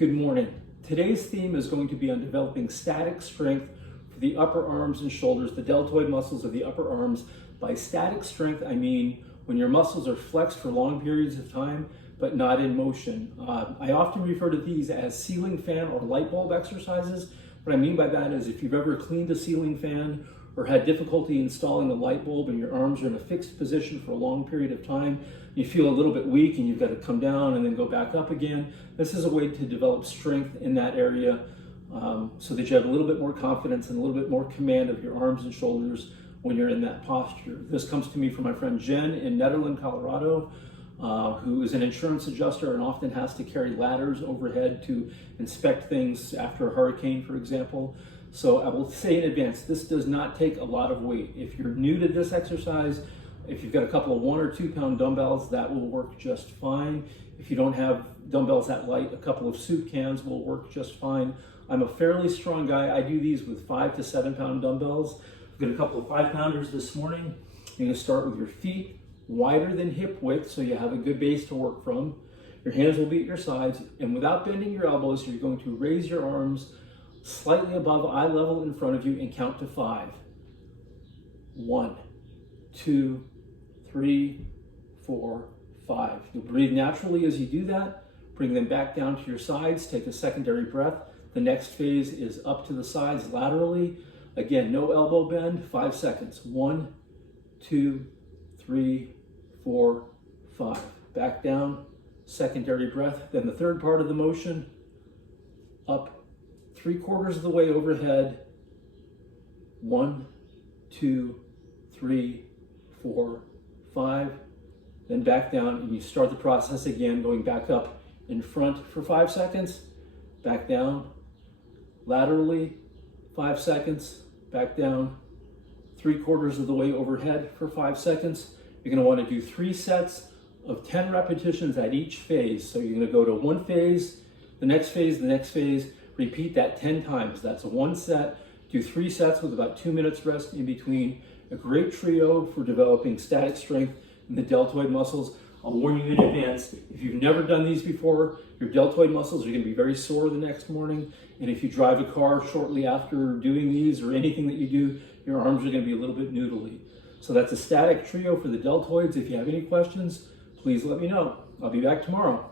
Good morning. Today's theme is going to be on developing static strength for the upper arms and shoulders, the deltoid muscles of the upper arms. By static strength, I mean when your muscles are flexed for long periods of time, but not in motion. I often refer to these as ceiling fan or light bulb exercises. What I mean by that is if you've ever cleaned a ceiling fan or had difficulty installing a light bulb and your arms are in a fixed position for a long period of time, you feel a little bit weak and you've got to come down and then go back up again. This is a way to develop strength in that area so that you have a little bit more confidence and a little bit more command of your arms and shoulders when you're in that posture. This comes to me from my friend Jen in Nederland, Colorado, who is an insurance adjuster and often has to carry ladders overhead to inspect things after a hurricane, for example. So I will say in advance, this does not take a lot of weight. If you're new to this exercise, if you've got a couple of 1 or 2 pound dumbbells, that will work just fine. If you don't have dumbbells that light, a couple of soup cans will work just fine. I'm a fairly strong guy. I do these with 5 to 7 pound dumbbells. I've got a couple of 5 pounders this morning. You're gonna start with your feet wider than hip width so you have a good base to work from. Your hands will be at your sides, and without bending your elbows, you're going to raise your arms slightly above eye level in front of you and count to 5. 1, 2, 3, 4, 5. You'll breathe naturally as you do that. Bring them back down to your sides. Take a secondary breath. The next phase is up to the sides laterally. Again, no elbow bend. 5 seconds. 1, 2, 3, 4, 5. Back down. Secondary breath. Then the third part of the motion. Up 3/4 of the way overhead. 1, 2, 3, 4, 5, then back down, and you start the process again, going back up in front for 5 seconds, back down, laterally, 5 seconds, back down, 3/4 of the way overhead for 5 seconds. You're going to want to do 3 sets of 10 repetitions at each phase. So you're going to go to one phase, the next phase, the next phase, repeat that 10 times. That's one set. Do 3 sets with about 2 minutes rest in between. A great trio for developing static strength in the deltoid muscles. I'll warn you in advance, if you've never done these before, your deltoid muscles are going to be very sore the next morning. And if you drive a car shortly after doing these or anything that you do, your arms are going to be a little bit noodly. So that's a static trio for the deltoids. If you have any questions, please let me know. I'll be back tomorrow.